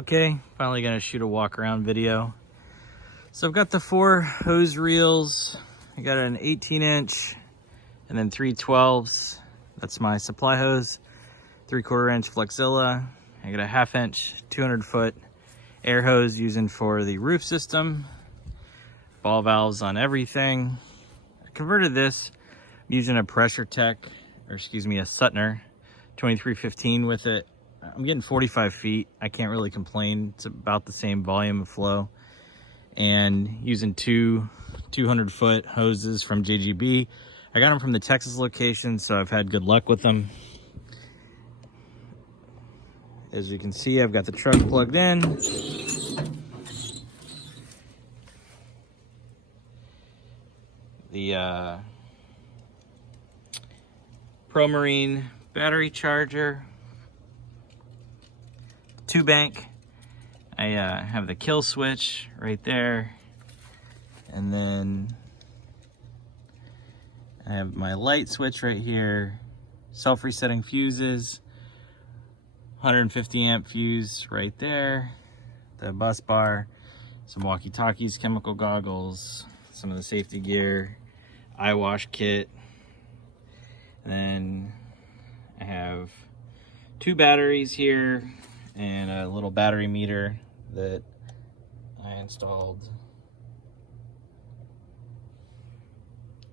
Okay, finally gonna shoot a walk around video. So I've got the 4 hose reels. I got an 18-inch and then 3 12s. That's my supply hose. 3/4 inch Flexilla. I got a 1/2 inch 200-foot air hose using for the roof system. Ball valves on everything. I converted this using a pressure tech, or excuse me, a Suttner 2315 with it. I'm getting 45 feet. I can't really complain. It's about the same volume of flow. And using 2 200-foot hoses from JGB. I got them from the Texas location, so I've had good luck with them. As you can see, I've got the truck plugged in. The Pro Marine battery charger. 2-bank. I have the kill switch right there, and then I have my light switch right here, self-resetting fuses, 150 amp fuse right there, the bus bar, some walkie-talkies, chemical goggles, some of the safety gear, eye wash kit, and then I have 2 batteries here and a little battery meter that I installed.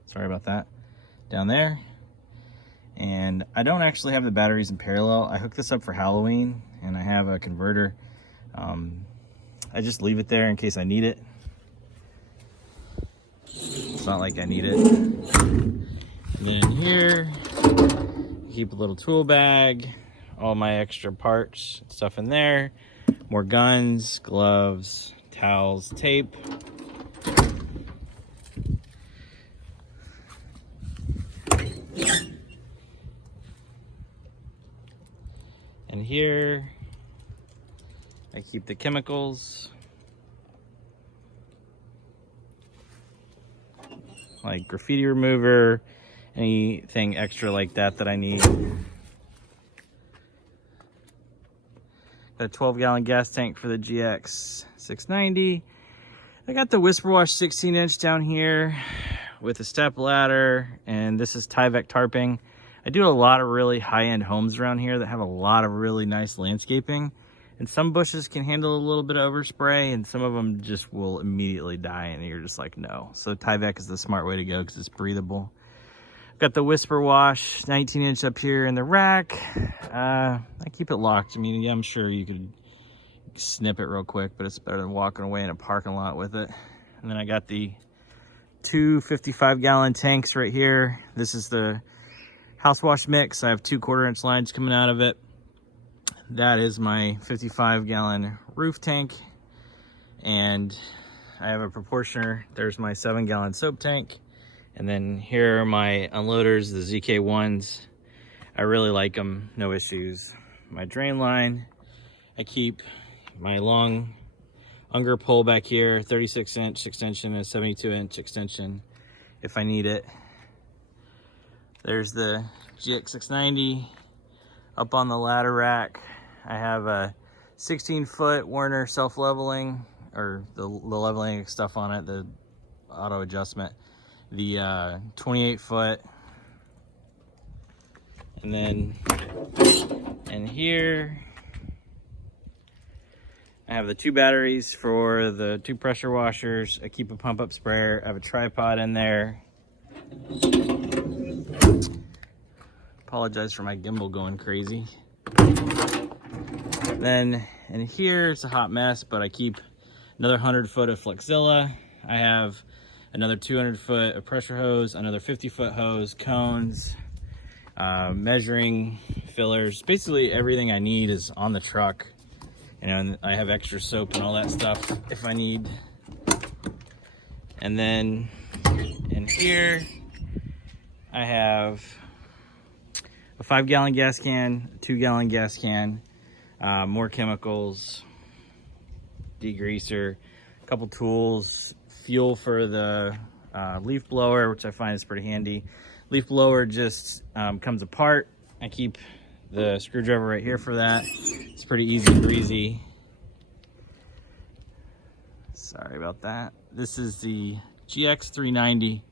Sorry about that. Down there. And I don't actually have the batteries in parallel. I hooked this up for Halloween and I have a converter. I just leave it there in case I need it. It's not like I need it. And then in here, keep a little tool bag, all my extra parts, stuff in there, more guns, gloves, towels, tape. And here, I keep the chemicals, like graffiti remover, anything extra like that that I need. Got a 12-gallon gas tank for the GX 690. I got the Whisper Wash 16-inch down here with a step ladder, and this is Tyvek tarping. I do a lot of really high-end homes around here that have a lot of really nice landscaping, and some bushes can handle a little bit of overspray, and some of them just will immediately die, and you're just like, no. So Tyvek is the smart way to go because it's breathable. Got the Whisper Wash 19-inch up here in the rack. I keep it locked. I mean, yeah, I'm sure you could snip it real quick, but it's better than walking away in a parking lot with it. And then I got the 2 55-gallon tanks right here. This is the house wash mix. I have 2 1/4-inch lines coming out of it. That is my 55-gallon roof tank. And I have a proportioner. There's my 7-gallon soap tank. And then here are my unloaders, the ZK1s. I really like them, no issues. My drain line, I keep my long Unger pole back here, 36-inch extension and a 72-inch extension if I need it. There's the GX690 up on the ladder rack. I have a 16-foot Werner self-leveling, or the leveling stuff on it, the auto adjustment. The 28-foot, and then in here I have the 2 batteries for the 2 pressure washers. I keep a pump up sprayer. I have a tripod in there. Apologize for my gimbal going crazy. Then in here it's a hot mess, but I keep another 100-foot of Flexilla. I have another 200-foot of pressure hose, another 50-foot hose, cones, measuring fillers. Basically everything I need is on the truck. You know, and I have extra soap and all that stuff if I need. And then in here I have a 5-gallon gas can, a 2-gallon gas can, more chemicals, degreaser, a couple tools, fuel for the leaf blower, which I find is pretty handy. Leaf blower just comes apart. I keep the screwdriver right here for that. It's pretty easy and breezy. Sorry about that. This is the GX 390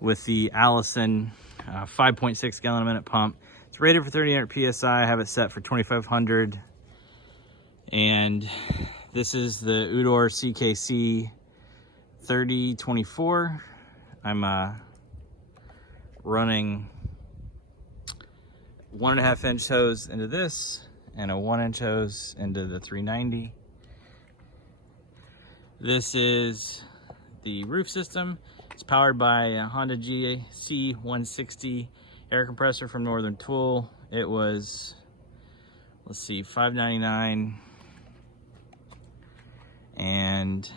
with the Allison 5.6 gallon a minute pump. It's rated for 3,800 PSI. I have it set for 2,500. And this is the Udor CKC 3024. I'm running 1.5 inch hose into this and a 1 inch hose into the 390. This is the roof system. It's powered by a Honda GC 160 air compressor from Northern Tool. It was, let's see, $5.99. And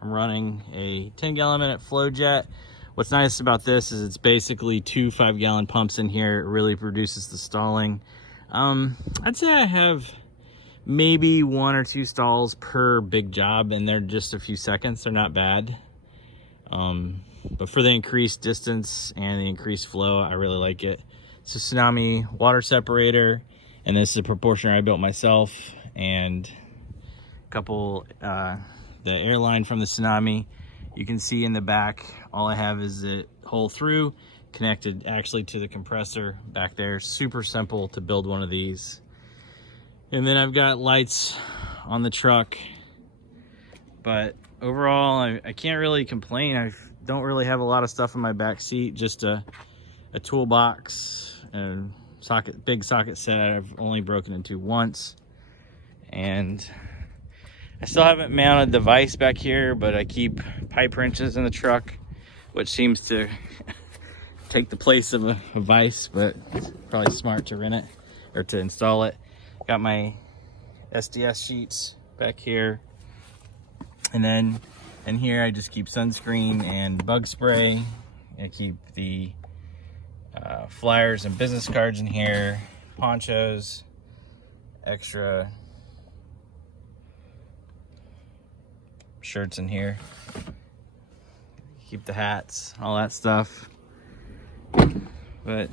I'm running a 10 gallon a minute flojet. What's nice about this is it's basically 2 5-gallon pumps in here. It really reduces the stalling. I'd say I have maybe 1 or 2 stalls per big job, and they're just a few seconds. They're not bad. But for the increased distance and the increased flow, I really like it. It's a Tsunami water separator, and this is a proportioner I built myself, and a couple, the airline from the Tsunami. You can see in the back, all I have is it hole through, connected actually to the compressor back there. Super simple to build one of these. And then I've got lights on the truck, but overall, I can't really complain. I don't really have a lot of stuff in my back seat, just a toolbox, a socket, big socket set I've only broken into once. And I still haven't mounted the vise back here, but I keep pipe wrenches in the truck, which seems to take the place of a vise, but it's probably smart to rent it or to install it. Got my SDS sheets back here. And then in here, I just keep sunscreen and bug spray. I keep the flyers and business cards in here, ponchos, extra shirts in here. Keep the hats, all that stuff. But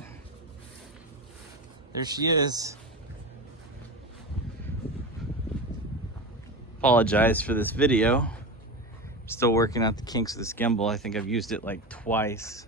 there she is. Apologize for this video. I'm still working out the kinks of this gimbal. I think I've used it like twice.